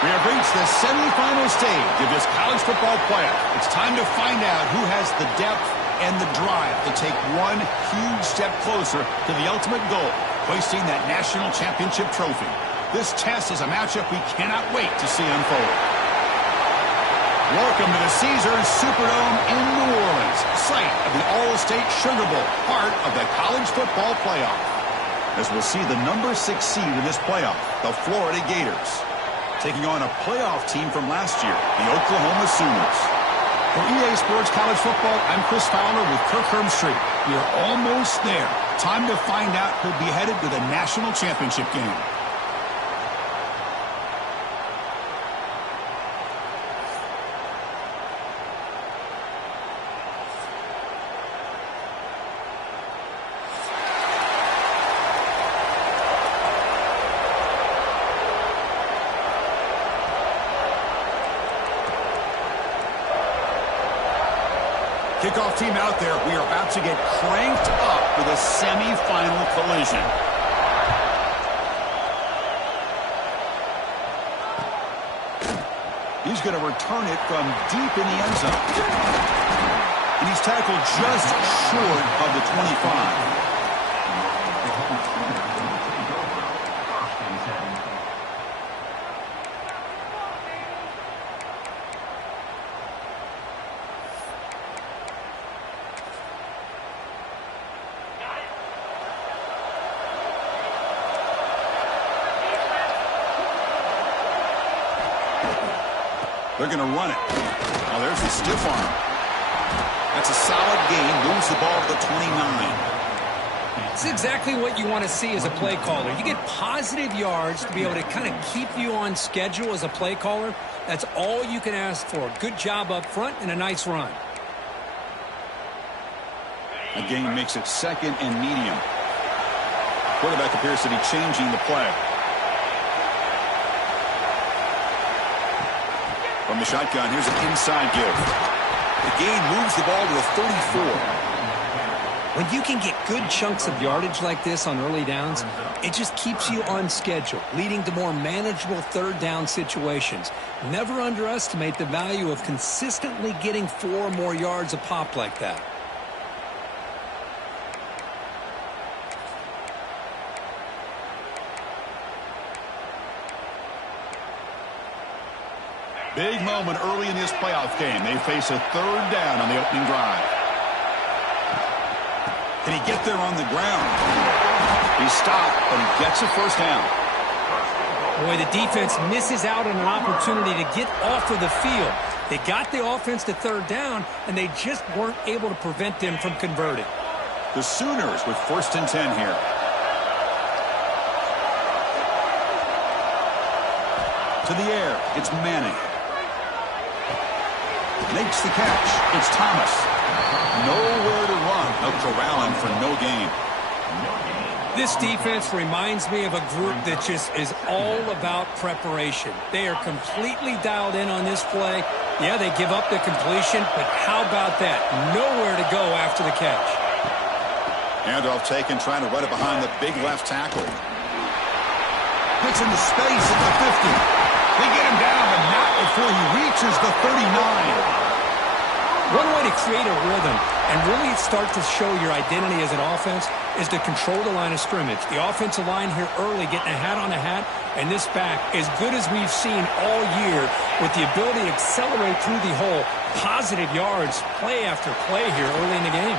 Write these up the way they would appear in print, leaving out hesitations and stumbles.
We have reached the semifinal stage of this college football playoff. It's time to find out who has the depth and the drive to take one huge step closer to the ultimate goal, hoisting that national championship trophy. This test is a matchup we cannot wait to see unfold. Welcome to the Caesars Superdome in New Orleans, site of the All-State Sugar Bowl, part of the college football playoff. As we'll see the number 6 seed in this playoff, the Florida Gators, taking on a playoff team from last year, the Oklahoma Sooners. For EASports College Football, I'm Chris Fowler with Kirk Hermstreet. We are almost there. Time to find out who'll be headed to the national championship game. Kickoff team out there. We are about to get cranked up for the semifinal collision. He's going to return it from deep in the end zone. And he's tackled just short of the 25. They're going to run it. Oh, there's the stiff arm. That's a solid gain. Moves the ball to the 29. It's exactly what you want to see as a play caller. You get positive yards to be able to kind of keep you on schedule as a play caller. That's all you can ask for. Good job up front and a nice run. A gain makes it second and medium. Quarterback appears to be changing the play. From the shotgun, here's an inside give. The gain moves the ball to the 34. When you can get good chunks of yardage like this on early downs, it just keeps you on schedule, leading to more manageable third down situations. Never underestimate the value of consistently getting 4 or more yards a pop like that. Big moment early in this playoff game. They face a third down on the opening drive. Can he get there on the ground? He stopped, but he gets a first down. Boy, the defense misses out on an opportunity to get off of the field. They got the offense to third down, and they just weren't able to prevent them from converting. The Sooners with 1st and 10 here. To the air, it's Manning. Makes the catch. It's Thomas. Nowhere to run. No corralling for no gain. This defense reminds me of a group that just is all about preparation. They are completely dialed in on this play. Yeah, they give up the completion, but how about that? Nowhere to go after the catch. Handoff taken, trying to run it behind the big left tackle. Gets into space at the 50. They get him down, but not before he reaches the 39. One way to create a rhythm and really start to show your identity as an offense is to control the line of scrimmage. The offensive line here early getting a hat on a hat, and this back, as good as we've seen all year, with the ability to accelerate through the hole, positive yards, play after play here early in the game.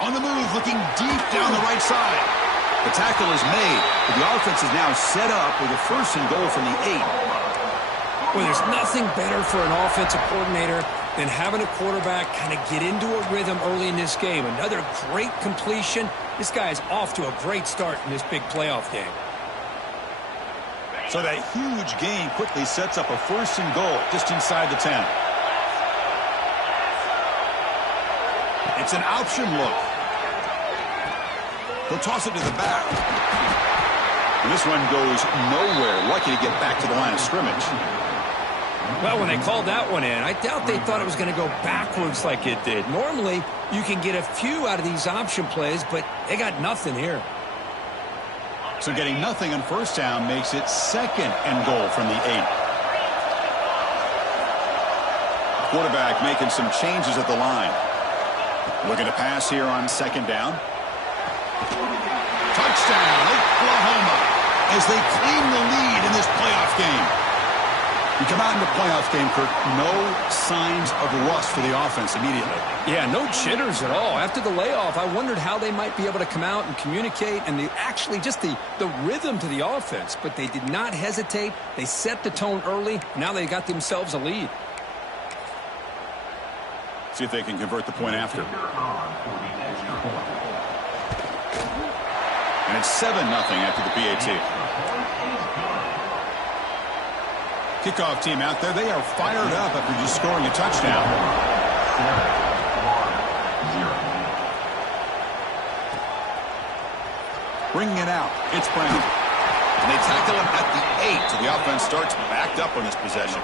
On the move, looking deep down the right side. The tackle is made, but the offense is now set up with a 1st and goal from the 8. Well, there's nothing better for an offensive coordinator than having a quarterback kind of get into a rhythm early in this game. Another great completion. This guy is off to a great start in this big playoff game. So that huge gain quickly sets up a 1st and goal just inside the 10. It's an option look. He'll toss it to the back. And this one goes nowhere. Lucky to get back to the line of scrimmage. Well, when they called that one in, I doubt they thought it was going to go backwards like it did. Normally, you can get a few out of these option plays, but they got nothing here. So getting nothing on first down makes it 2nd and goal from the 8. Quarterback making some changes at the line. Looking to pass here on 2nd down. Touchdown, Oklahoma, as they claim the lead in this playoff game. You come out in the playoff game, Kirk, no signs of rust for the offense immediately. Yeah, no jitters at all. After the layoff, I wondered how they might be able to come out and communicate and actually just the rhythm to the offense. But they did not hesitate. They set the tone early. Now they got themselves a lead. See if they can convert the point after. And it's 7-0 after the PAT. Kickoff team out there. They are fired up after just scoring a touchdown. Bringing it out. It's Brown. And they tackle him at the 8, so the offense starts backed up on this possession.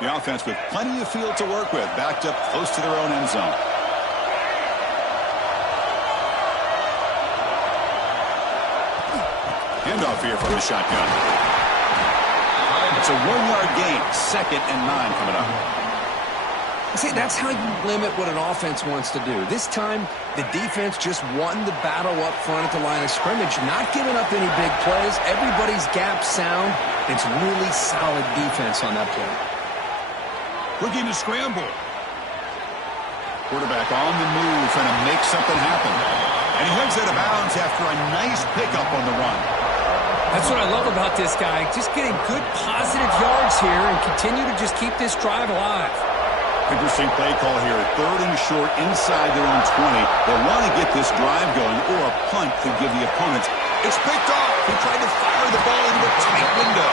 The offense with plenty of field to work with, backed up close to their own end zone. Handoff here from the shotgun. It's a 1-yard gain, 2nd and 9 coming up. See, that's how you limit what an offense wants to do. This time, the defense just won the battle up front at the line of scrimmage, not giving up any big plays. Everybody's gap sound. It's really solid defense on that play. Looking to scramble. Quarterback on the move, trying to make something happen. And he heads out of bounds after a nice pickup on the run. That's what I love about this guy. Just getting good positive yards here and continue to just keep this drive alive. Interesting play call here. 3rd and short inside their own 20. They want to get this drive going, or a punt could give the opponents. It's picked off. He tried to fire the ball into a tight window.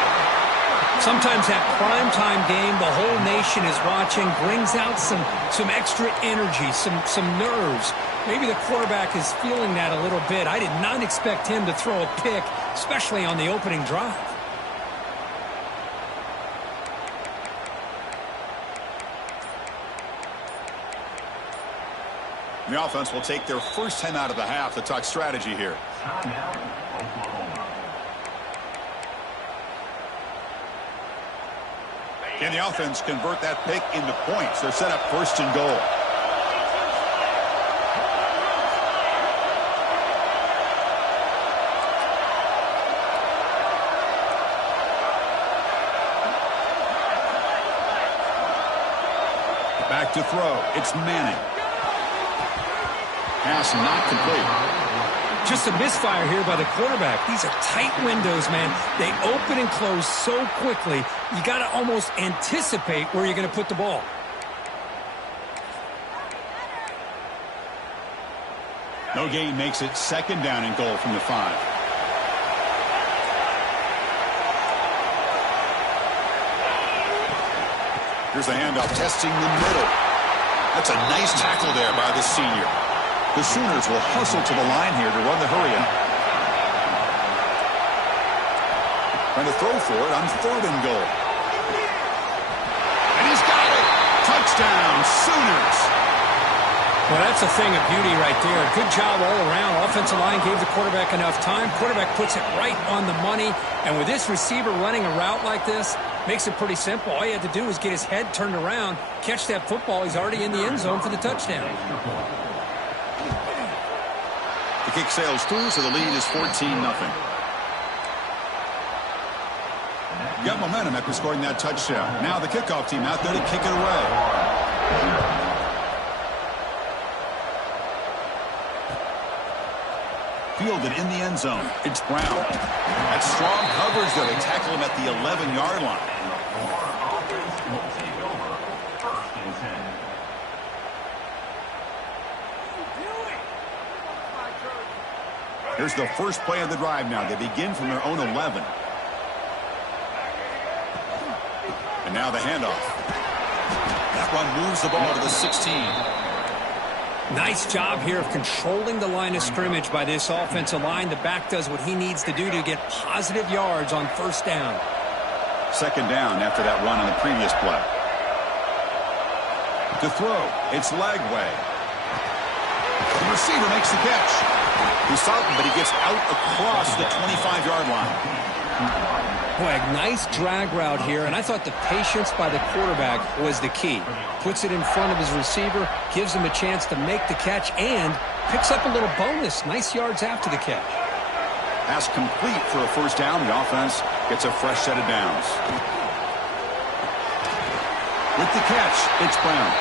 Sometimes that primetime game, the whole nation is watching, brings out some extra energy, some nerves. Maybe the quarterback is feeling that a little bit. I did not expect him to throw a pick, especially on the opening drive. The offense will take their first time out of the half to talk strategy here. Can the offense convert that pick into points? They're set up 1st and goal. Back to throw. It's Manning. Pass not complete. Just a misfire here by the quarterback. These are tight windows, man. They open and close so quickly. You got to almost anticipate where you're going to put the ball. No gain makes it 2nd down and goal from the 5. Here's the handoff, testing the middle. That's a nice tackle there by the senior. The Sooners will hustle to the line here to run the hurry-up. Trying to throw for it on 3rd and goal. And he's got it! Touchdown, Sooners! Well, that's a thing of beauty right there. Good job all around. Offensive line gave the quarterback enough time. Quarterback puts it right on the money. And with this receiver running a route like this, makes it pretty simple. All you had to do is get his head turned around, catch that football. He's already in the end zone for the touchdown. The kick sails through, so the lead is 14-0. Got momentum after scoring that touchdown. Now the kickoff team out there to kick it away. Fielded in the end zone. It's Brown. That's strong coverage, though. They tackle him at the 11-yard line. Here's the first play of the drive now. They begin from their own 11. And now the handoff. That run moves the ball to the 16. Nice job here of controlling the line of scrimmage by this offensive line. The back does what he needs to do to get positive yards on first down. Second down after that run on the previous play. To throw, it's Lagway. The receiver makes the catch. He saw it, but he gets out across the 25-yard line. Boy, a nice drag route here, and I thought the patience by the quarterback was the key. Puts it in front of his receiver, gives him a chance to make the catch, and picks up a little bonus. Nice yards after the catch. Pass complete for a first down. The offense gets a fresh set of downs. With the catch, it's Brown.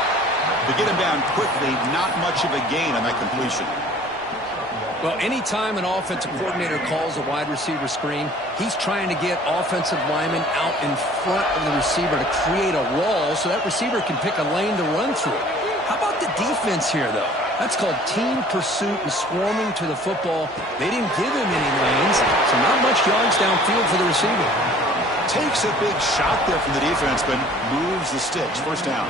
To get him down quickly, not much of a gain on that completion. Well, anytime an offensive coordinator calls a wide receiver screen, he's trying to get offensive linemen out in front of the receiver to create a wall so that receiver can pick a lane to run through. How about the defense here, though? That's called team pursuit and swarming to the football. They didn't give him any lanes, so not much yards downfield for the receiver. Takes a big shot there from the defense, but moves the sticks. First down.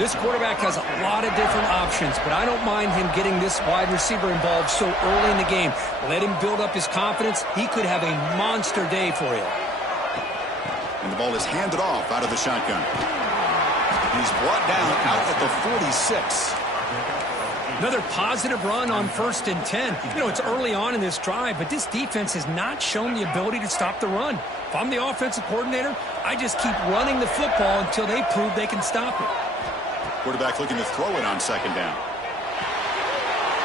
This quarterback has a lot of different options, but I don't mind him getting this wide receiver involved so early in the game. Let him build up his confidence. He could have a monster day for you. And the ball is handed off out of the shotgun. He's brought down out at the 46. Another positive run on 1st and 10. You know, it's early on in this drive, but this defense has not shown the ability to stop the run. If I'm the offensive coordinator, I just keep running the football until they prove they can stop it. Quarterback looking to throw it on second down.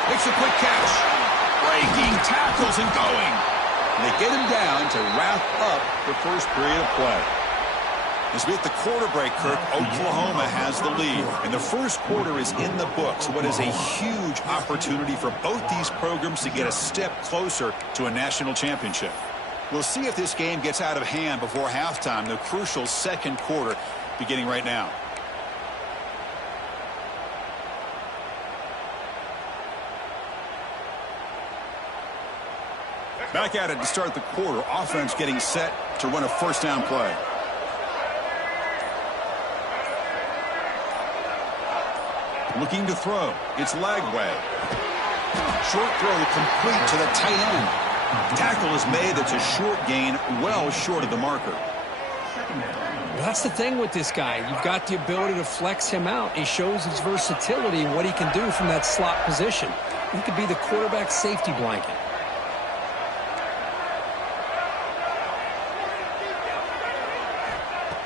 Makes a quick catch. Breaking tackles and going. And they get him down to wrap up the first period of play. As we hit the quarter break, Kirk, Oklahoma has the lead. And the first quarter is in the books. What is a huge opportunity for both these programs to get a step closer to a national championship. We'll see if this game gets out of hand before halftime. The crucial second quarter beginning right now. Back at it to start the quarter. Offense getting set to run a first down play. Looking to throw. It's Lagway. Short throw complete to the tight end. Tackle is made. That's a short gain, well short of the marker. Well, that's the thing with this guy. You've got the ability to flex him out. He shows his versatility and what he can do from that slot position. He could be the quarterback's safety blanket.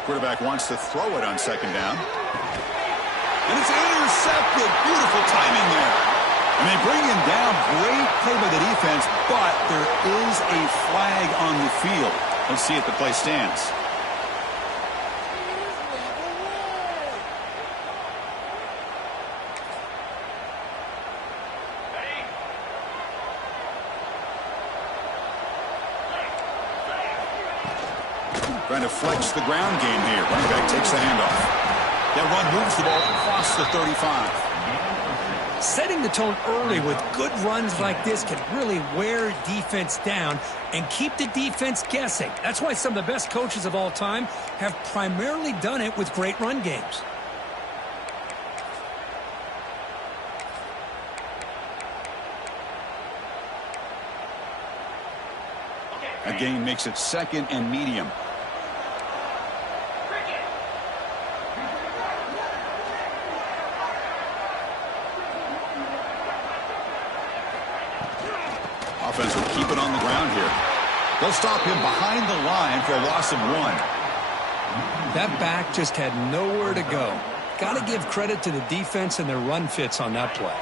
Quarterback wants to throw it on second down. And it's intercepted. Beautiful timing there. And they bring him down. Great play by the defense, but there is a flag on the field. Let's see if the play stands. Trying to flex the ground game here. Running back takes the handoff. That run moves the ball across the 35. Setting the tone early with good runs like this can really wear defense down and keep the defense guessing. That's why some of the best coaches of all time have primarily done it with great run games. A gain makes it second and medium. Offense will keep it on the ground here. They'll stop him behind the line for a loss of 1. That back just had nowhere to go. Got to give credit to the defense and their run fits on that play.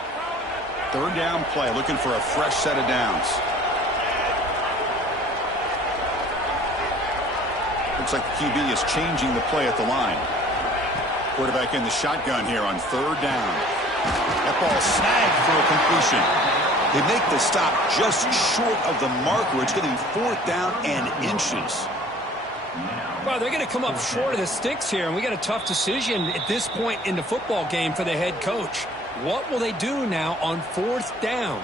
Third down play, looking for a fresh set of downs. Looks like the QB is changing the play at the line. Quarterback in the shotgun here on third down. That ball snagged for a completion. They make the stop just short of the marker. It's going to be fourth down and inches. Well, they're going to come up short of the sticks here, and we got a tough decision at this point in the football game for the head coach. What will they do now on fourth down?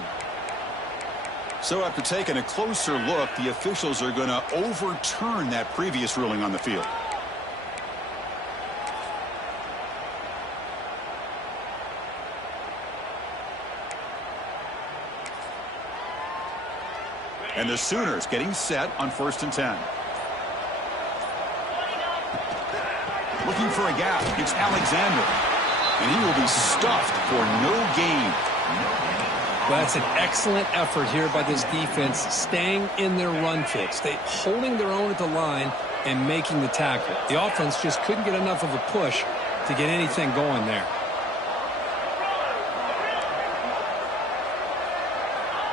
So after taking a closer look, the officials are going to overturn that previous ruling on the field. And the Sooners getting set on 1st and 10. Looking for a gap. It's Alexander. And he will be stuffed for no gain. Well, that's an excellent effort here by this defense, staying in their run fix. Holding their own at the line and making the tackle. The offense just couldn't get enough of a push to get anything going there.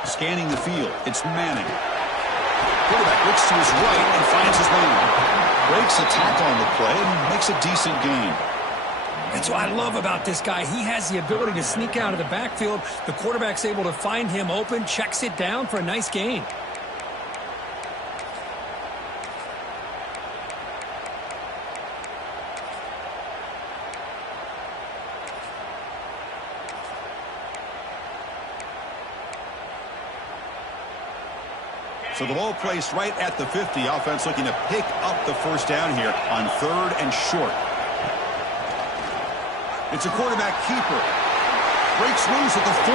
Scanning the field, it's Manning. Quarterback looks to his right and finds his man. Breaks a tackle on the play and makes a decent gain. That's what I love about this guy. He has the ability to sneak out of the backfield. The quarterback's able to find him open, checks it down for a nice gain. So the ball placed right at the 50. Offense looking to pick up the first down here on 3rd and short. It's a quarterback keeper. Breaks loose at the 40.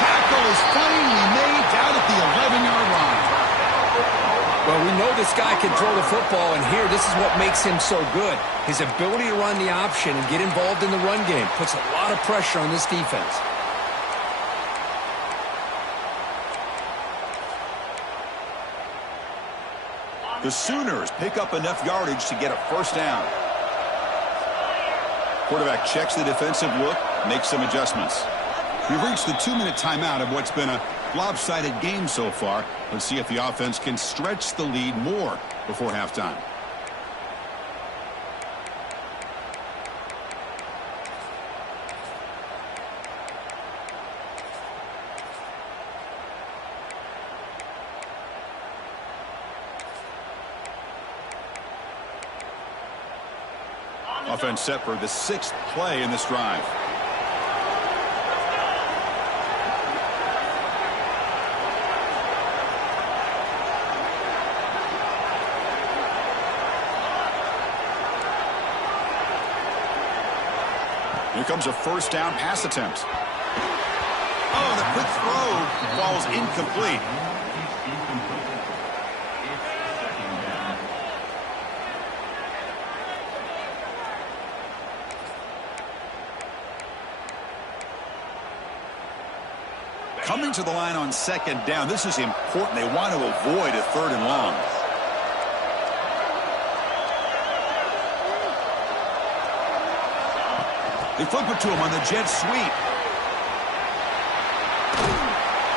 Tackle is finally made down at the 11-yard line. Well, we know this guy can throw the football, and here, this is what makes him so good. His ability to run the option and get involved in the run game puts a lot of pressure on this defense. The Sooners pick up enough yardage to get a first down. Quarterback checks the defensive look, makes some adjustments. We've reached the 2-minute timeout of what's been a lopsided game so far. Let's see if the offense can stretch the lead more before halftime. Offense set for the 6th play in this drive. Here comes a first down pass attempt. Oh, the quick throw falls incomplete. Coming to the line on 2nd down. This is important. They want to avoid a 3rd and long. They flip it to him on the jet sweep.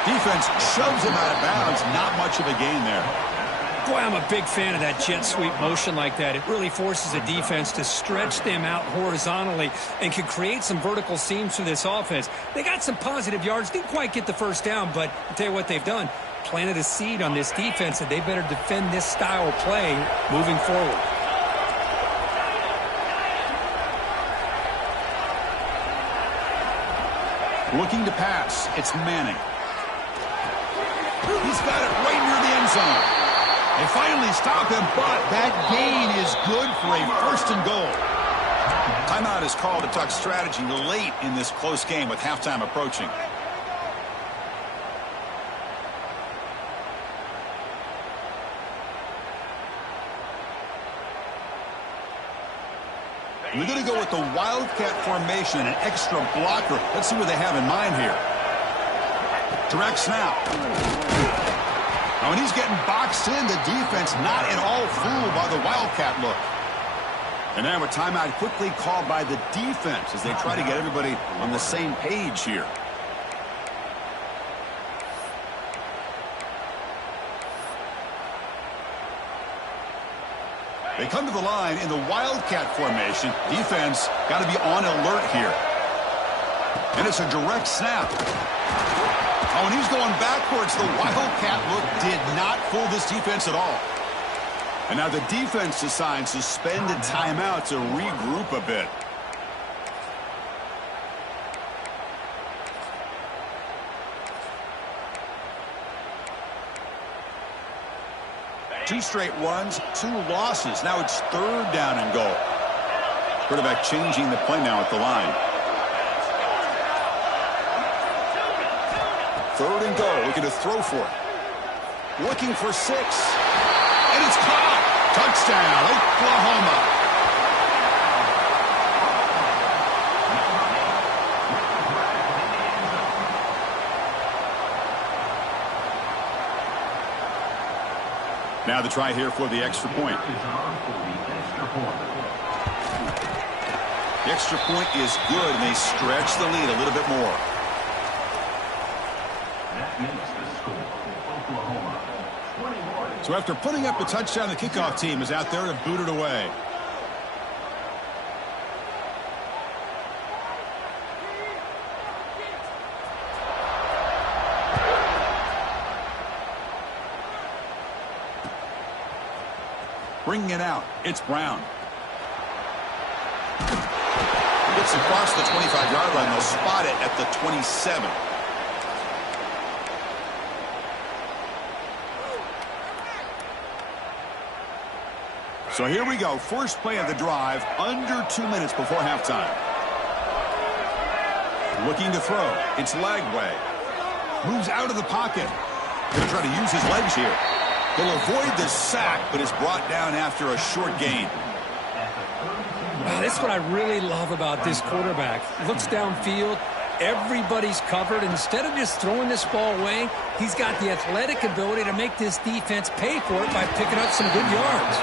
Defense shoves him out of bounds. Not much of a gain there. Boy, I'm a big fan of that jet sweep motion like that. It really forces a defense to stretch them out horizontally and can create some vertical seams for this offense. They got some positive yards, didn't quite get the first down, but I'll tell you what they've done. Planted a seed on this defense, and they better defend this style of play moving forward. Looking to pass, it's Manning. He's got it right near the end zone. They finally stop him, but that gain is good for a 1st and goal. Timeout is called to talk strategy late in this close game with halftime approaching. We're going to go with the Wildcat formation and an extra blocker. Let's see what they have in mind here. Direct snap. Now, when he's getting boxed in, the defense not at all fooled by the Wildcat look. And now a timeout quickly called by the defense as they try to get everybody on the same page here. They come to the line in the Wildcat formation. Defense got to be on alert here. And it's a direct snap. Oh, and he's going backwards. The Wildcat look did not fool this defense at all. And now the defense decides to spend a timeout to regroup a bit. Two straight runs, 2 losses. Now it's 3rd down and goal. Quarterback changing the play now at the line. Third and goal, looking to throw for it. Looking for 6. And it's caught. Touchdown, Oklahoma. Now the try here for the extra point. The extra point is good, and they stretch the lead a little bit more. So after putting up the touchdown, the kickoff team is out there to boot it away. Bringing it out, it's Brown. Gets across the 25-yard line. They'll spot it at the 27. So here we go. First play of the drive, under 2 minutes before halftime. Looking to throw. It's Lagway. Moves out of the pocket. Going to try to use his legs here. He'll avoid the sack, but is brought down after a short gain. Wow, that's what I really love about this quarterback. Looks downfield. Everybody's covered. Instead of just throwing this ball away, he's got the athletic ability to make this defense pay for it by picking up some good yards.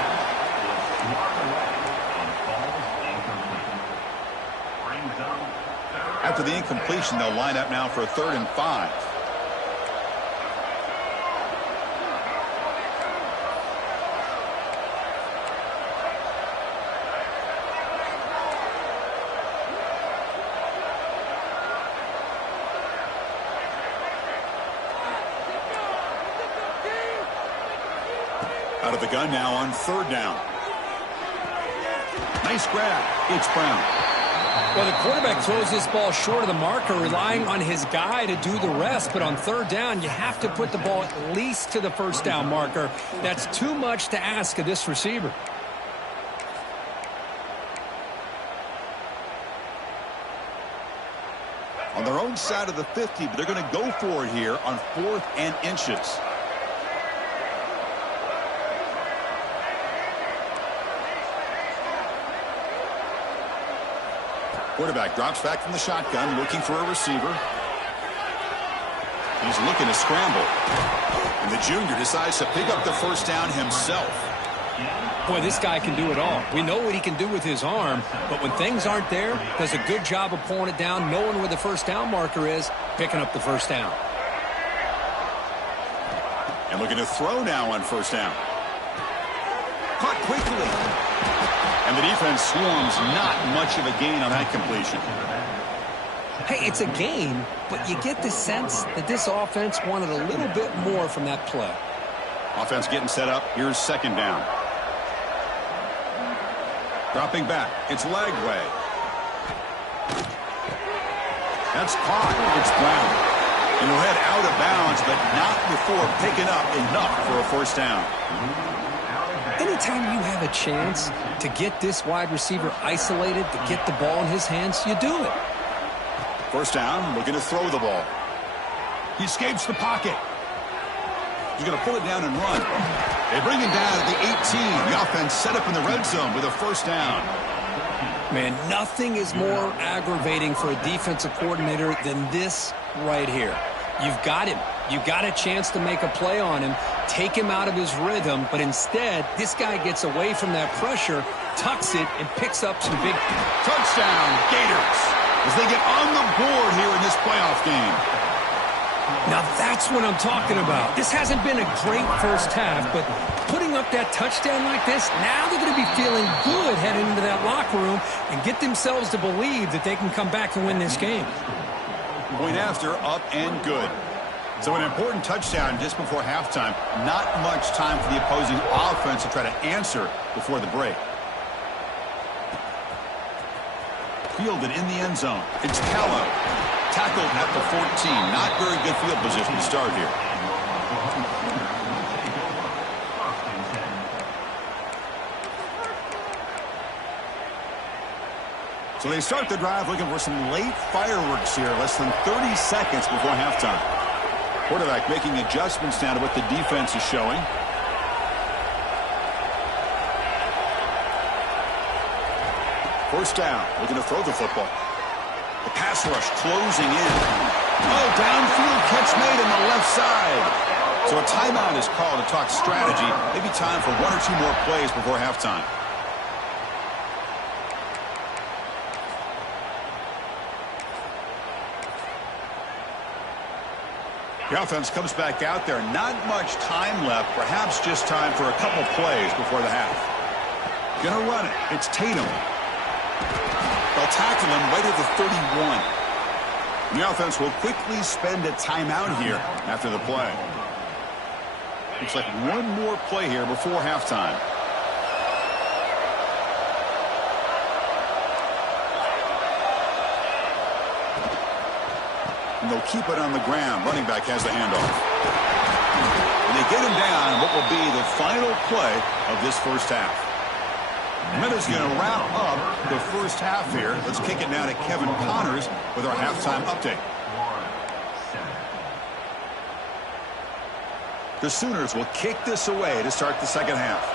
After the incompletion, they'll line up now for a 3rd and 5. Out of the gun now on 3rd down. Nice grab. It's Brown. Well, the quarterback throws this ball short of the marker, relying on his guy to do the rest. But on 3rd down, you have to put the ball at least to the 1st down marker. That's too much to ask of this receiver. On their own side of the 50, but they're going to go for it here on 4th and inches. Quarterback drops back from the shotgun, looking for a receiver. He's looking to scramble. And the junior decides to pick up the 1st down himself. Boy, this guy can do it all. We know what he can do with his arm, but when things aren't there, does a good job of pulling it down, knowing where the 1st down marker is, picking up the 1st down. And looking to throw now on 1st down. Caught quickly. And the defense swarms, not much of a gain on that completion. Hey, it's a gain, but you get the sense that this offense wanted a little bit more from that play. Offense getting set up. Here's 2nd down. Dropping back. It's Lagway. That's caught. It's Brown. And he'll head out of bounds, but not before picking up enough for a 1st down. Anytime you have a chance to get this wide receiver isolated, to get the ball in his hands, you do it. 1st down, looking to throw the ball. He escapes the pocket. He's going to pull it down and run. They bring him down at the 18. The offense set up in the red zone with a 1st down. Man, nothing is more aggravating for a defensive coordinator than this right here. You've got him. You've got a chance to make a play on him, take him out of his rhythm, but instead, this guy gets away from that pressure, tucks it, and picks up some big... Touchdown, Gators, as they get on the board here in this playoff game. Now that's what I'm talking about. This hasn't been a great 1st half, but putting up that touchdown like this, now they're going to be feeling good heading into that locker room and get themselves to believe that they can come back and win this game. Point after, up and good. So an important touchdown just before halftime. Not much time for the opposing offense to try to answer before the break. Fielded in the end zone. It's Callow. Tackled at the 14. Not very good field position to start here. So they start the drive looking for some late fireworks here. Less than 30 seconds before halftime. Quarterback making adjustments now to what the defense is showing. First down, looking to throw the football. The pass rush closing in. Oh, downfield catch made on the left side. So a timeout is called to talk strategy. Maybe time for one or two more plays before halftime. The offense comes back out there. Not much time left. Perhaps just time for a couple plays before the half. Gonna run it. It's Tatum. They'll tackle him right at the 31. The offense will quickly spend a timeout here after the play. Looks like one more play here before halftime. And they'll keep it on the ground. Running back has the handoff. And they get him down in what will be the final play of this first half. Minutes going to wrap up the first half here. Let's kick it now to Kevin Connors with our halftime update. The Sooners will kick this away to start the second half.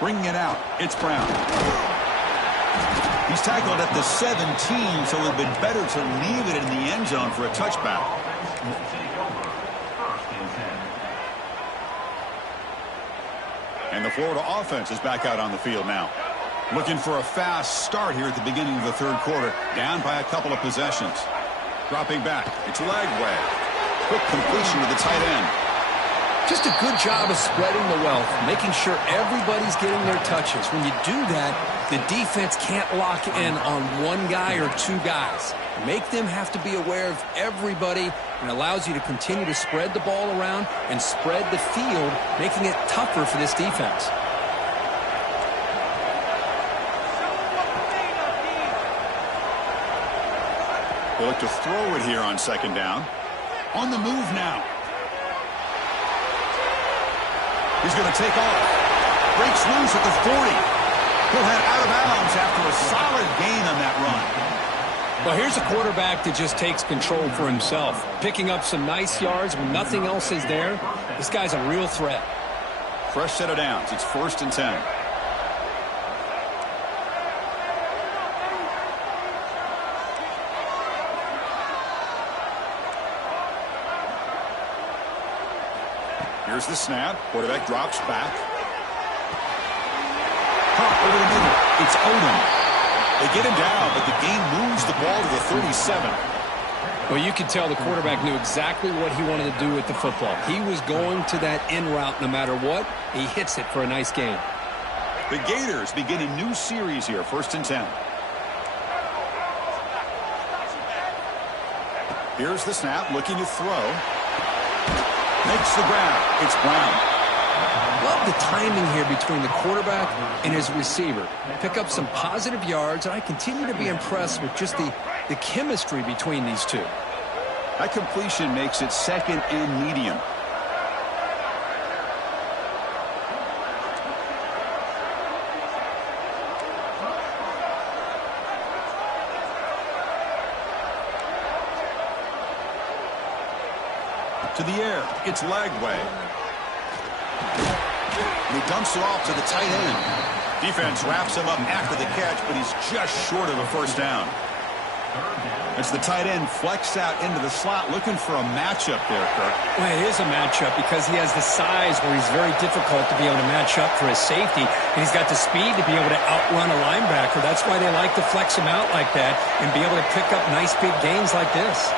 Bringing it out, it's Brown. He's tackled at the 17, so it would have been better to leave it in the end zone for a touchback. And the Florida offense is back out on the field now. Looking for a fast start here at the beginning of the third quarter. Down by a couple of possessions. Dropping back. It's Lagway. Quick completion to the tight end. Just a good job of spreading the wealth, making sure everybody's getting their touches. When you do that, the defense can't lock in on one guy or two guys. Make them have to be aware of everybody, and allows you to continue to spread the ball around and spread the field, making it tougher for this defense. They look to throw it here on second down. On the move now. He's going to take off. Breaks loose at the 40. He'll head out of bounds after a solid gain on that run. Well, here's a quarterback that just takes control for himself. Picking up some nice yards when nothing else is there. This guy's a real threat. Fresh set of downs. It's 1st and 10. Here's the snap. Quarterback drops back. Pop over the middle. It's Odom. They get him down, but the game moves the ball to the 37. Well, you could tell the quarterback knew exactly what he wanted to do with the football. He was going to that in route no matter what. He hits it for a nice gain. The Gators begin a new series here. 1st and 10. Here's the snap. Looking to throw. Makes the grab. It's Brown. Love the timing here between the quarterback and his receiver. Pick up some positive yards, and I continue to be impressed with just the chemistry between these two. That completion makes it 2nd and medium. To the air, it's Lagway. And he dumps it off to the tight end. Defense wraps him up after the catch, but he's just short of a first down. As the tight end flexed out into the slot, looking for a matchup there, Kirk. Well, it is a matchup because he has the size where he's very difficult to be able to match up for his safety, and he's got the speed to be able to outrun a linebacker. That's why they like to flex him out like that and be able to pick up nice big gains like this.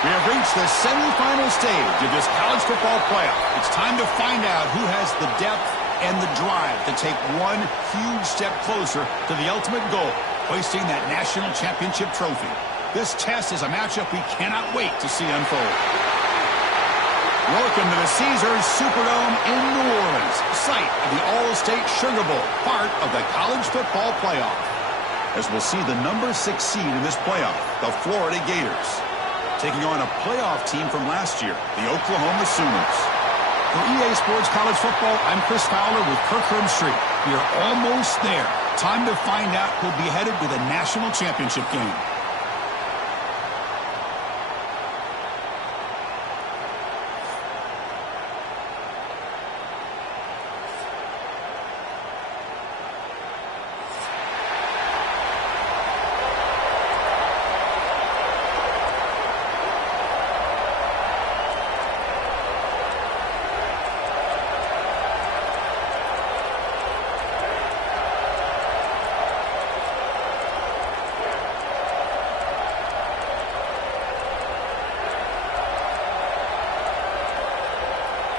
We have reached the semifinal stage of this college football playoff. It's time to find out who has the depth and the drive to take one huge step closer to the ultimate goal, hoisting that national championship trophy. This test is a matchup we cannot wait to see unfold. Welcome to the Caesars Superdome in New Orleans, site of the All-State Sugar Bowl, part of the college football playoff. As we'll see the number 6 seed in this playoff, the Florida Gators, taking on a playoff team from last year, the Oklahoma Sooners. For EA Sports College Football, I'm Chris Fowler with Kirk Herbstreit. We are almost there. Time to find out who'll be headed to the national championship game.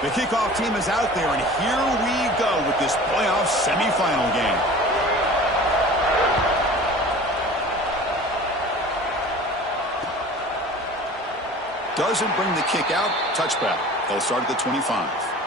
The kickoff team is out there, and here we go with this playoff semifinal game. Doesn't bring the kick out. Touchback. They'll start at the 25.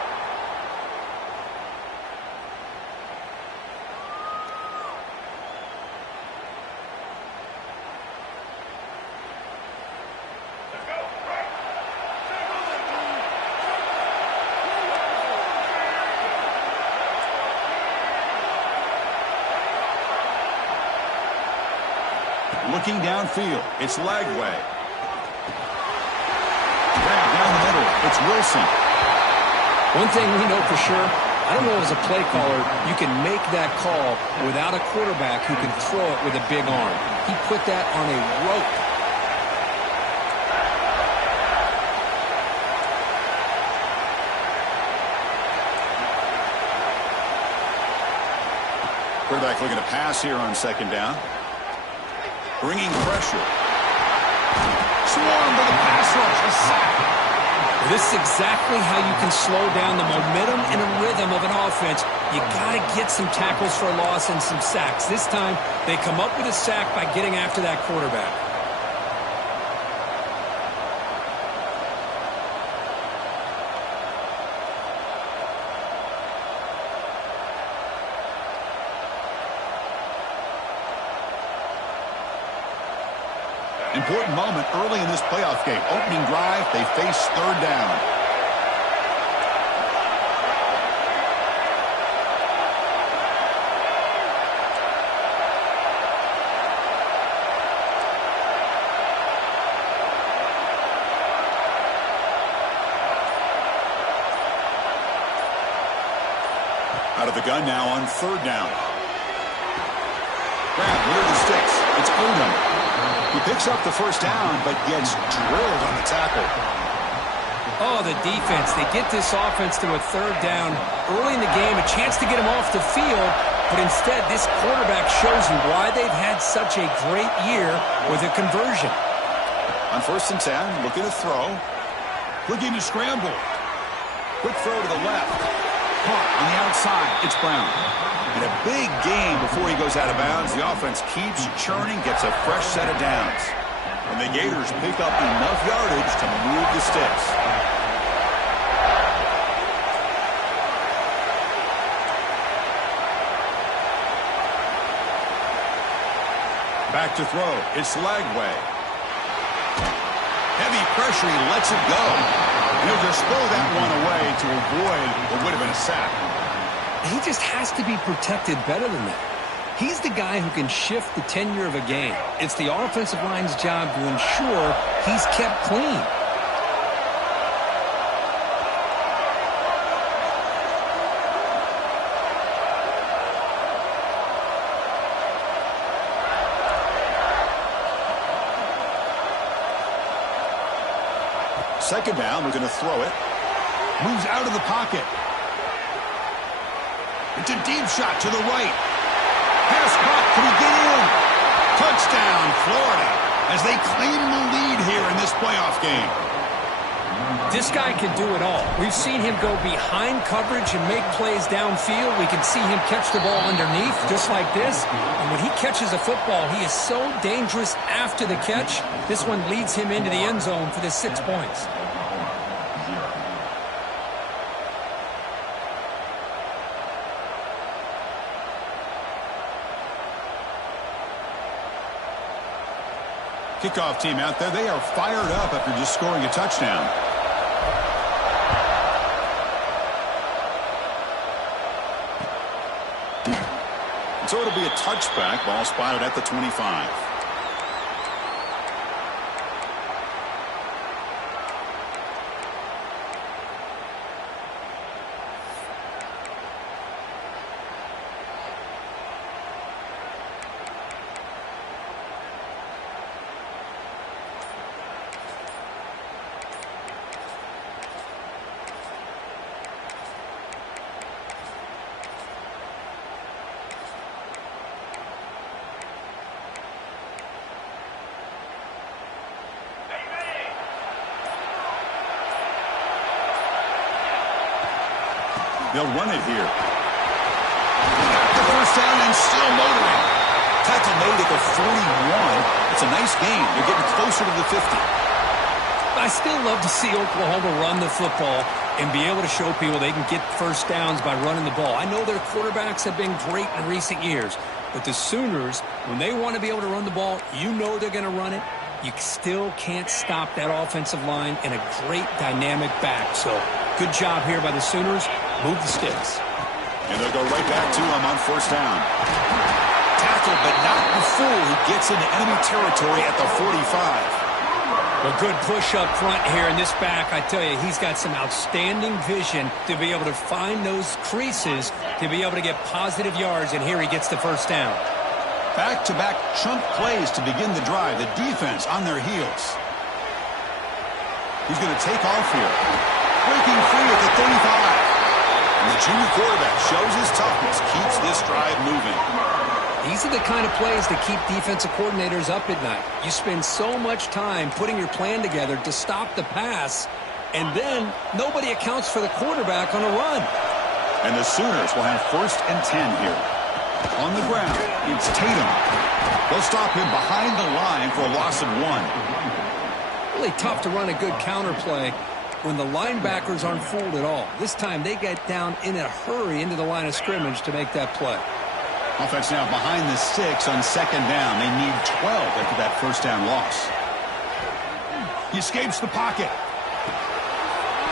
Looking downfield, it's Lagway. Grab down the middle, it's Wilson. One thing we know for sure, I don't know as a play caller, you can make that call without a quarterback who can throw it with a big arm. He put that on a rope. Quarterback looking to pass here on second down. Bringing pressure. Swarm to the pass rush. A sack. This is exactly how you can slow down the momentum and a rhythm of an offense. You got to get some tackles for a loss and some sacks. This time, they come up with a sack by getting after that quarterback. Important moment early in this playoff game. Opening drive, they face third down. Out of the gun now on third down. Grab near the sticks. It's Odom. He picks up the first down, but gets drilled on the tackle. Oh, the defense. They get this offense to a third down early in the game, a chance to get him off the field, but instead this quarterback shows you why they've had such a great year with a conversion. On 1st and 10, looking to throw. Looking to scramble. Quick throw to the left. Caught on the outside. It's Brown. In a big game before he goes out of bounds, the offense keeps churning, gets a fresh set of downs. And the Gators pick up enough yardage to move the sticks. Back to throw. It's Lagway. Heavy pressure. He lets it go. And he'll just throw that one away to avoid what would have been a sack. He just has to be protected better than that. He's the guy who can shift the tenure of a game. It's the offensive line's job to ensure he's kept clean. Second down, we're going to throw it. Moves out of the pocket. It's a deep shot to the right. Pass caught. Can he get in? Touchdown, Florida. as they claim the lead here in this playoff game. This guy can do it all. We've seen him go behind coverage and make plays downfield. We can see him catch the ball underneath, just like this. And when he catches a football, he is so dangerous after the catch. This one leads him into the end zone for the 6 points. Kickoff team out there, they are fired up after just scoring a touchdown. So it'll be a touchback. Ball spotted at the 25. They'll run it here. The first down and still motoring. Tackle made at the 41. It's a nice game. They're getting closer to the 50. I still love to see Oklahoma run the football and be able to show people they can get first downs by running the ball. I know their quarterbacks have been great in recent years, but the Sooners, when they want to be able to run the ball, you know they're going to run it. You still can't stop that offensive line and a great dynamic back. So good job here by the Sooners. Move the sticks. And they'll go right back to him on first down. Tackle, but not before he gets into enemy territory at the 45. A good push up front here in this back. I tell you, he's got some outstanding vision to be able to find those creases, to be able to get positive yards, and here he gets the first down. Back-to-back chunk plays to begin the drive. The defense on their heels. He's going to take off here. Breaking free at the 35. And the junior quarterback shows his toughness, keeps this drive moving. These are the kind of plays that keep defensive coordinators up at night. You spend so much time putting your plan together to stop the pass, and then nobody accounts for the quarterback on a run. And the Sooners will have 1st and 10 here. On the ground, it's Tatum. They'll stop him behind the line for a loss of 1. Really tough to run a good counter play when the linebackers aren't fooled at all. This time they get down in a hurry into the line of scrimmage to make that play. Offense now behind the 6 on 2nd down. They need 12 after that first down loss. He escapes the pocket.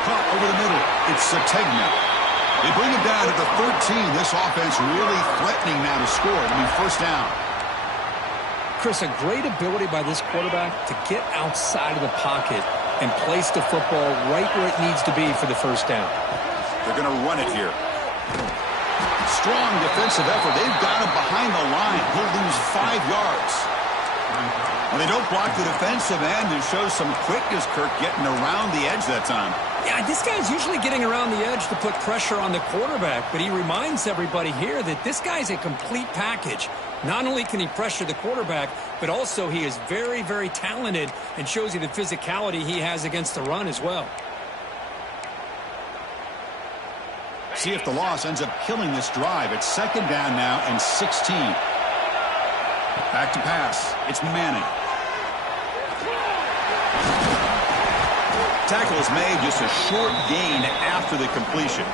Caught over the middle. It's Sategna. They bring him down at the 13. This offense really threatening now to score. It'll be first down. Chris, a great ability by this quarterback to get outside of the pocket and place the football right where it needs to be for the first down. They're going to run it here. Strong defensive effort. They've got him behind the line. He'll lose 5 yards. Well, they don't block the defensive end and show some quickness, Kirk, getting around the edge that time. Yeah, this guy's usually getting around the edge to put pressure on the quarterback, but he reminds everybody here that this guy's a complete package. Not only can he pressure the quarterback, but also he is very, very talented and shows you the physicality he has against the run as well. See if the loss ends up killing this drive. It's 2nd down now and 16. Back to pass. It's Manning. Tackle is made, just a short gain after the completion.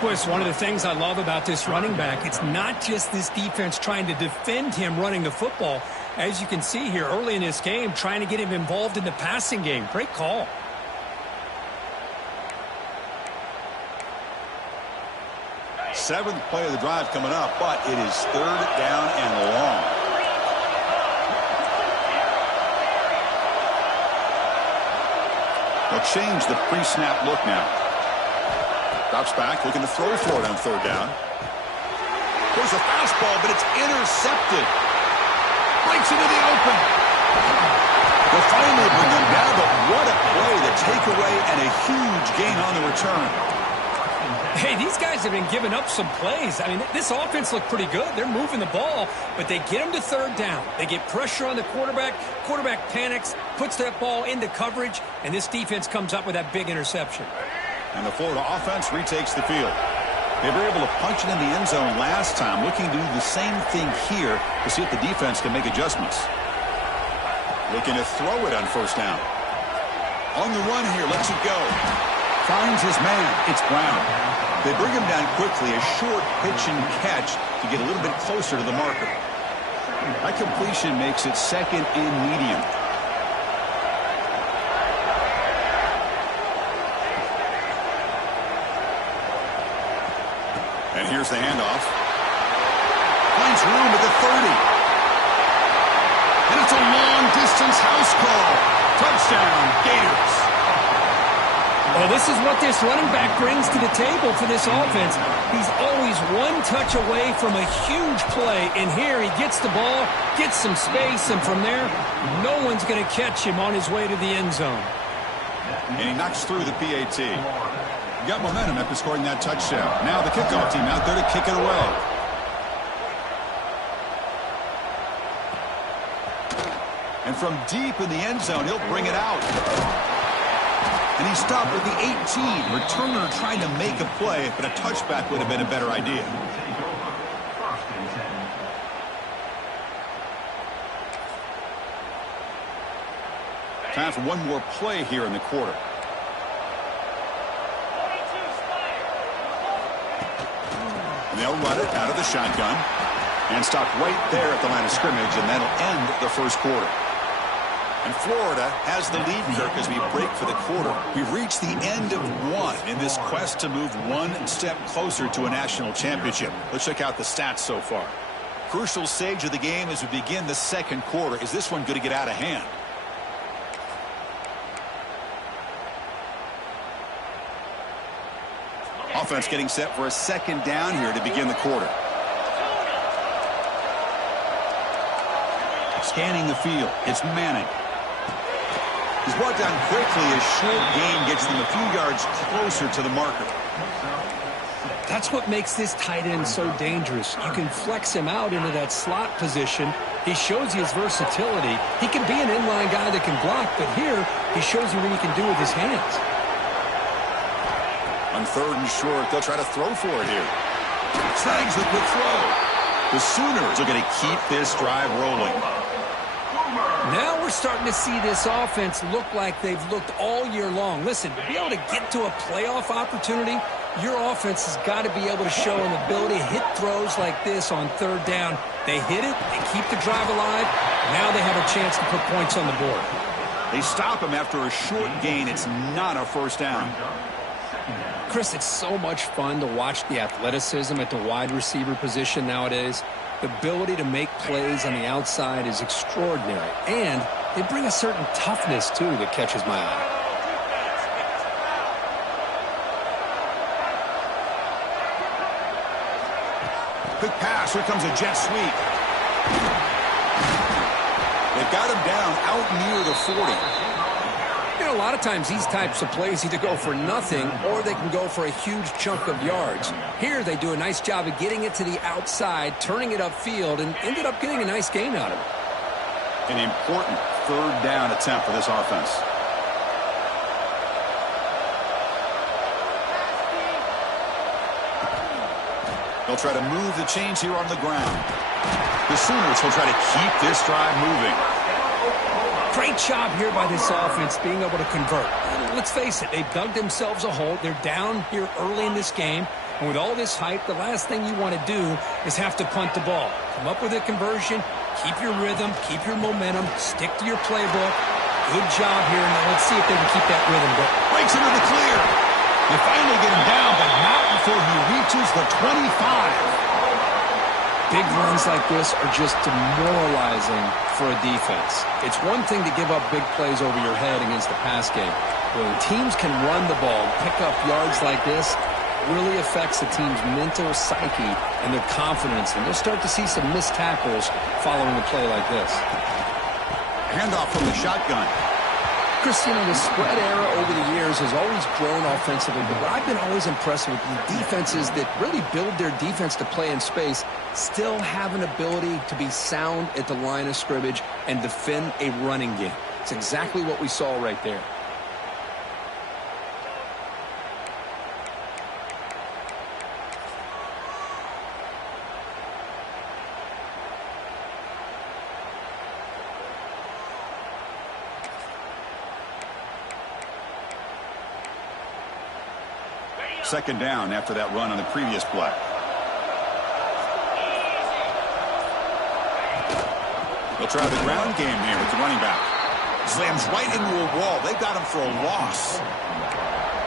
Boy, it's one of the things I love about this running back. It's not just this defense trying to defend him running the football. As you can see here early in this game, trying to get him involved in the passing game. Great call. Seventh play of the drive coming up, but it is 3rd down and long. They'll change the pre-snap look now. Drops back, looking to throw for it on 3rd down. There's a fastball, but it's intercepted. Breaks into the open. They'll finally bring them down, but what a play, the takeaway, and a huge gain on the return. Hey, these guys have been giving up some plays. I mean, this offense looked pretty good. They're moving the ball, but they get them to third down. They get pressure on the quarterback. Quarterback panics, puts that ball into coverage, and this defense comes up with that big interception. And the Florida offense retakes the field. They were able to punch it in the end zone last time, looking to do the same thing here to see if the defense can make adjustments. Looking to throw it on first down. On the run here, lets it go. Finds his man. It's Brown. They bring him down quickly, a short pitch and catch to get a little bit closer to the marker. That completion makes it second and medium. And here's the handoff. Finds room at the 30. And it's a long-distance house call. Touchdown, Gators. Well, this is what this running back brings to the table for this offense. He's always one touch away from a huge play. And here he gets the ball, gets some space, and from there, no one's going to catch him on his way to the end zone. And he knocks through the PAT. Got momentum after scoring that touchdown. Now the kickoff team out there to kick it away. And from deep in the end zone, he'll bring it out. And he stopped at the 18. Returner trying to make a play, but a touchback would have been a better idea. Time for one more play here in the quarter. And they'll run it out of the shotgun and stop right there at the line of scrimmage, and that'll end the first quarter. And Florida has the lead, Kirk, as we break for the quarter. We've reached the end of one in this quest to move one step closer to a national championship. Let's check out the stats so far. Crucial stage of the game as we begin the second quarter. Is this one going to get out of hand? Offense getting set for a second down here to begin the quarter. Scanning the field. It's Manning. He's brought down quickly. A short gain gets them a few yards closer to the marker. That's what makes this tight end so dangerous. You can flex him out into that slot position. He shows you his versatility. He can be an inline guy that can block, but here he shows you what he can do with his hands. On third and short, they'll try to throw for it here. Snags the quick throw. The Sooners are going to keep this drive rolling. Now we're starting to see this offense look like they've looked all year long. Listen, to be able to get to a playoff opportunity, your offense has got to be able to show an ability to hit throws like this on third down. They hit it, they keep the drive alive. Now they have a chance to put points on the board. They stop him after a short gain. It's not a first down. Chris, it's so much fun to watch the athleticism at the wide receiver position nowadays. The ability to make plays on the outside is extraordinary. And they bring a certain toughness, too, that catches my eye. Quick pass. Here comes a jet sweep. They've got him down out near the 40. You know, a lot of times these types of plays either go for nothing or they can go for a huge chunk of yards. Here they do a nice job of getting it to the outside, turning it upfield, and ended up getting a nice gain out of it. An important third down attempt for this offense. They'll try to move the chains here on the ground. The Sooners will try to keep this drive moving. Great job here by this offense being able to convert. Let's face it, they've dug themselves a hole. They're down here early in this game. And with all this hype, the last thing you want to do is have to punt the ball. Come up with a conversion, keep your rhythm, keep your momentum, stick to your playbook. Good job here. Now let's see if they can keep that rhythm going. Breaks into the clear. They finally get him down, but not before he reaches the 25. Big runs like this are just demoralizing for a defense. It's one thing to give up big plays over your head against the pass game. When teams can run the ball, pick up yards like this, it really affects the team's mental psyche and their confidence. And you'll start to see some missed tackles following a play like this. Handoff from the shotgun. Chris, you know, the spread era over the years has always grown offensively, but what I've been always impressed with the defenses that really build their defense to play in space still have an ability to be sound at the line of scrimmage and defend a running game. It's exactly what we saw right there. Second down after that run on the previous play. They'll try the ground game here with the running back. Slams right into a wall. They got him for a loss.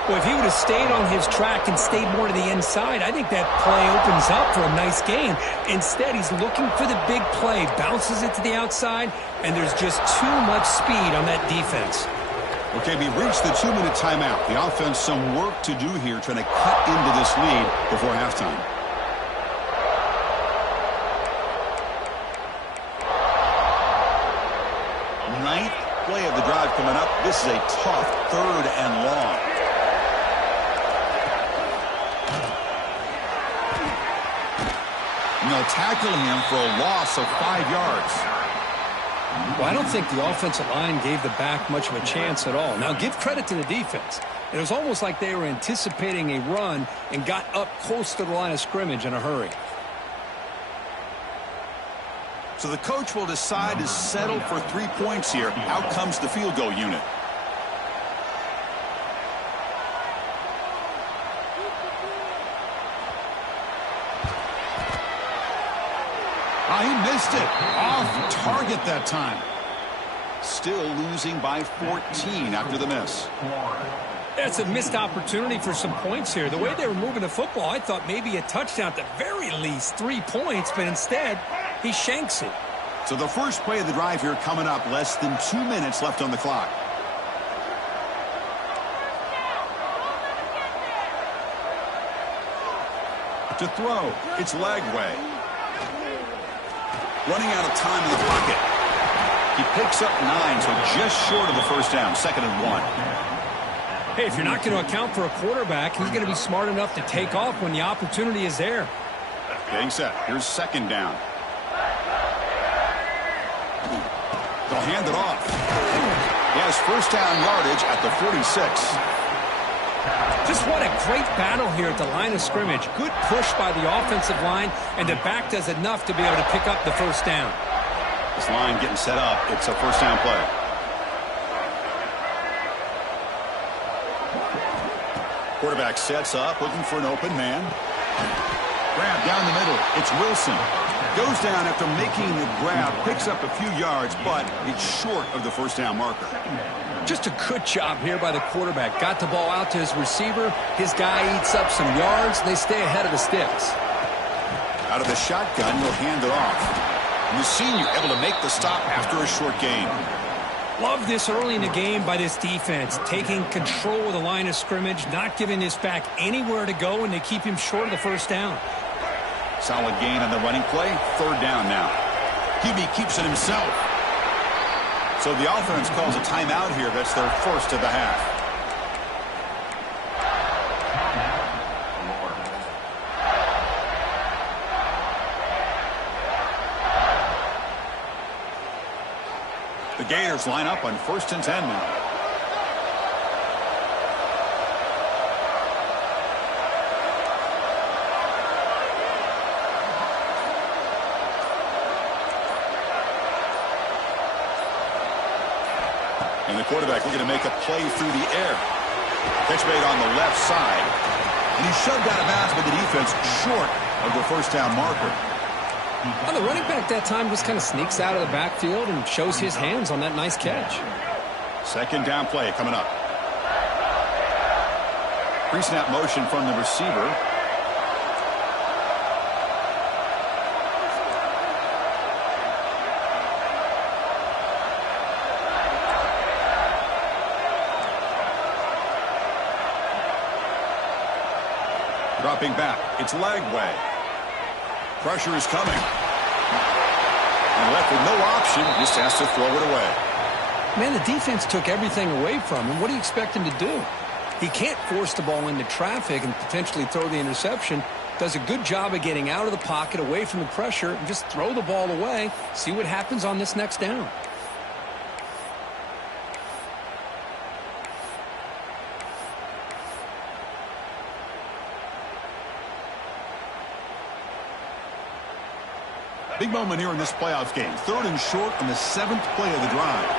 Well, if he would have stayed on his track and stayed more to the inside, I think that play opens up for a nice gain. Instead, he's looking for the big play, bounces it to the outside, and there's just too much speed on that defense. Okay, we reached the 2-minute timeout. The offense some work to do here trying to cut into this lead before halftime. Ninth play of the drive coming up. This is a tough 3rd and long. And they'll tackle him for a loss of 5 yards. Well, I don't think the offensive line gave the back much of a chance at all. Now, give credit to the defense. It was almost like they were anticipating a run and got up close to the line of scrimmage in a hurry. So the coach will decide to settle for 3 points here. Out comes the field goal unit. He missed it. Off target that time. Still losing by 14 after the miss. That's a missed opportunity for some points here. The way they were moving the football, I thought maybe a touchdown at the very least, 3 points, but instead, he shanks it. So the first play of the drive here coming up, less than 2 minutes left on the clock. To throw, it's Lagway. Running out of time in the pocket. He picks up 9, so just short of the first down, 2nd and 1. Hey, if you're not going to account for a quarterback, he's going to be smart enough to take off when the opportunity is there. Getting set. Here's 2nd down. They'll hand it off. He has first down yardage at the 46. Just what a great battle here at the line of scrimmage. Good push by the offensive line, and the back does enough to be able to pick up the first down. This line getting set up. It's a first down play. Quarterback sets up, looking for an open man. Grab down the middle. It's Wilson. Goes down after making the grab, picks up a few yards, but it's short of the first down marker. Just a good job here by the quarterback. Got the ball out to his receiver. His guy eats up some yards. They stay ahead of the sticks. Out of the shotgun, he'll hand it off. And the senior able to make the stop after a short gain. Love this early in the game by this defense. Taking control of the line of scrimmage, not giving this back anywhere to go, and they keep him short of the first down. Solid gain on the running play. 3rd down now. QB keeps it himself. So the offense calls a timeout here. That's their first of the half. The Gators line up on 1st and 10 now. And the quarterback looking to make a play through the air. Catch made on the left side. And he shoved out of bounds by the defense short of the first down marker. Well, the running back that time just kind of sneaks out of the backfield and shows his hands on that nice catch. 2nd down play coming up. Pre-snap motion from the receiver. Dropping back. It's Lagway. Pressure is coming. And left with no option, just has to throw it away. Man, the defense took everything away from him. What do you expect him to do? He can't force the ball into traffic and potentially throw the interception. Does a good job of getting out of the pocket, away from the pressure, and just throw the ball away. See what happens on this next down. Big moment here in this playoff game. 3rd and short on the 7th play of the drive.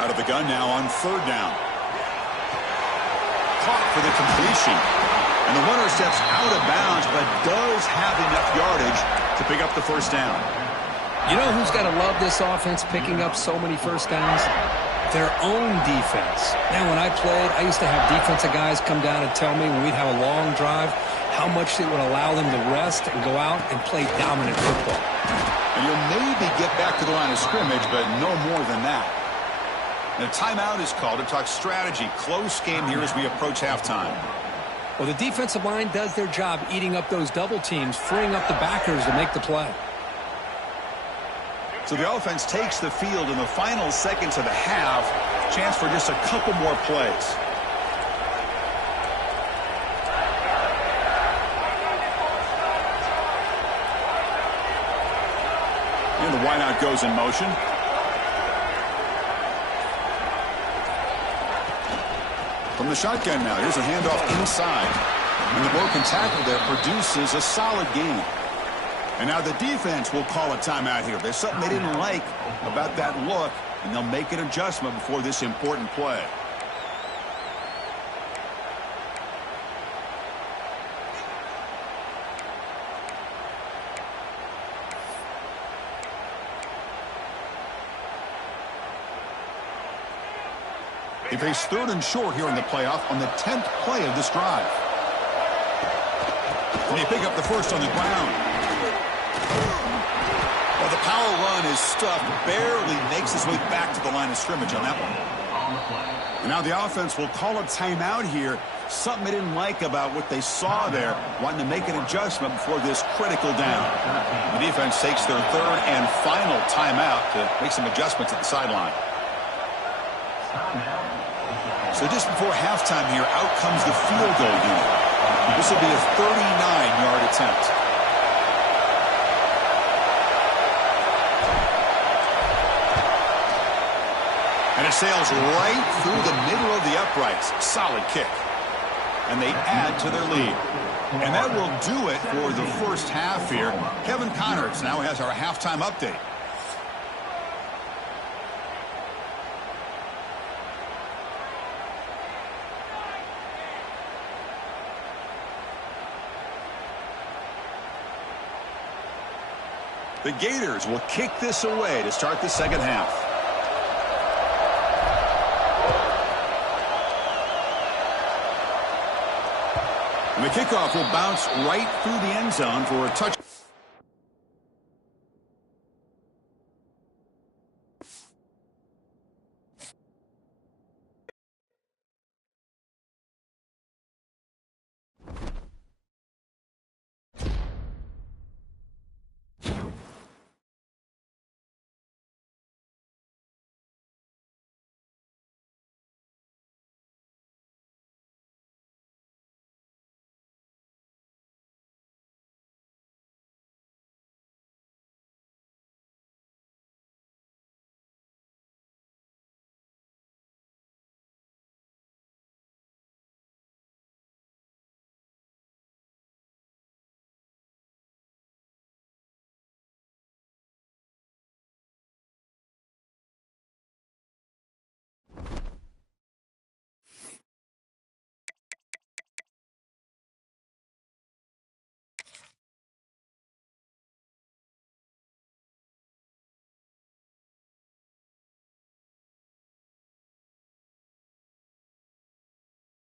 Out of the gun now on 3rd down. Caught for the completion. And the runner steps out of bounds, but does have enough yardage to pick up the 1st down. You know who's got to love this offense picking up so many 1st downs? Their own defense. Now, when I played, I used to have defensive guys come down and tell me when we'd have a long drive how much it would allow them to rest and go out and play dominant football. And you'll maybe get back to the line of scrimmage, but no more than that. And a timeout is called to talk strategy. Close game here as we approach halftime. Well, the defensive line does their job eating up those double teams, freeing up the backers to make the play. So the offense takes the field in the final seconds of the half. Chance for just a couple more plays. And the wideout goes in motion. From the shotgun now, here's a handoff inside. And the broken tackle there produces a solid gain. And now the defense will call a timeout here. There's something they didn't like about that look, and they'll make an adjustment before this important play. They face 3rd and short here in the playoff on the 10th play of this drive. And they pick up the 1st on the ground. Well, the power run is stuffed, barely makes his way back to the line of scrimmage on that one. And now the offense will call a timeout here. Something they didn't like about what they saw there, wanting to make an adjustment before this critical down. The defense takes their 3rd and final timeout to make some adjustments at the sideline. So just before halftime here, out comes the field goal unit. This will be a 39-yard attempt. And it sails right through the middle of the uprights. Solid kick. And they add to their lead. And that will do it for the 1st half here. Kevin Connors now has our halftime update. The Gators will kick this away to start the 2nd half. And the kickoff will bounce right through the end zone for a touchdown.